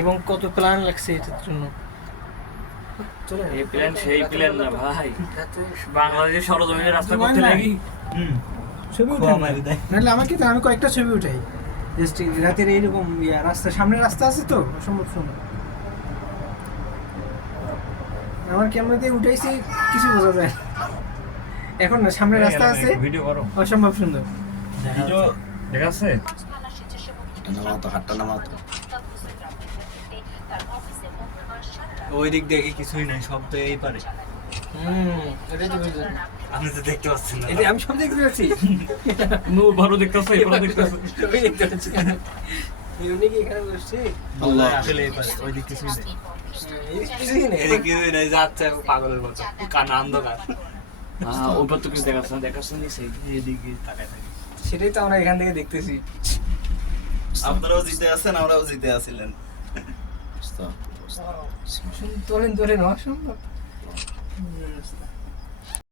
এবং কত প্ল্যান লাগছে এটার জন্য। এই প্ল্যান সেই প্ল্যান না ভাই, বাংলাদেশের সরজমিনের রাস্তা করতে লাগি। ছবি উঠাই নাহলে আমাকে তো, আমি কয়েকটা ছবি উঠাই জাস্ট রাতের এইরকম রাস্তা, সামনে রাস্তা আছে তো অসম্ভব সুন্দর। আমার ক্যামেরা দিয়ে উঠাইছি কিছু বোঝা যায় এখন না, সামনে রাস্তা আছে ভিডিও করো, অসম্ভব সুন্দর। ভিডিও দেখা আছে। হাতটা নামাও তো। ওই দিক দেখে কিছুই নাই, সব তো এই পারে। এটাই তো বুঝলাম। আপনি তো দেখতে পাচ্ছেন না। এটা আমি সব দেখতে পাচ্ছি। নো ভালো দেখতেছে, এবারে দেখতেছে। সবই দেখতে পাচ্ছি। ইউনি কি এখানে বসছে? আল্লাহ, আসলে এই পারে, ওই দিক কিছুই নাই। কিছুই নেই। এই দিক কিছুই নাই, যাচ্ছে পাগলের মতো, কানা অন্ধকার। ওইবার তো কিছু দেখাচ্ছে না, দেখাচ্ছে না সেই এদিকে তাকায় থাকে। সেটাই তো আমরা এখান থেকে দেখতেছি। আপনারাও জিতে আছেন, আমরাও জিতে আছিলেন। তোলেন অসম্ভব।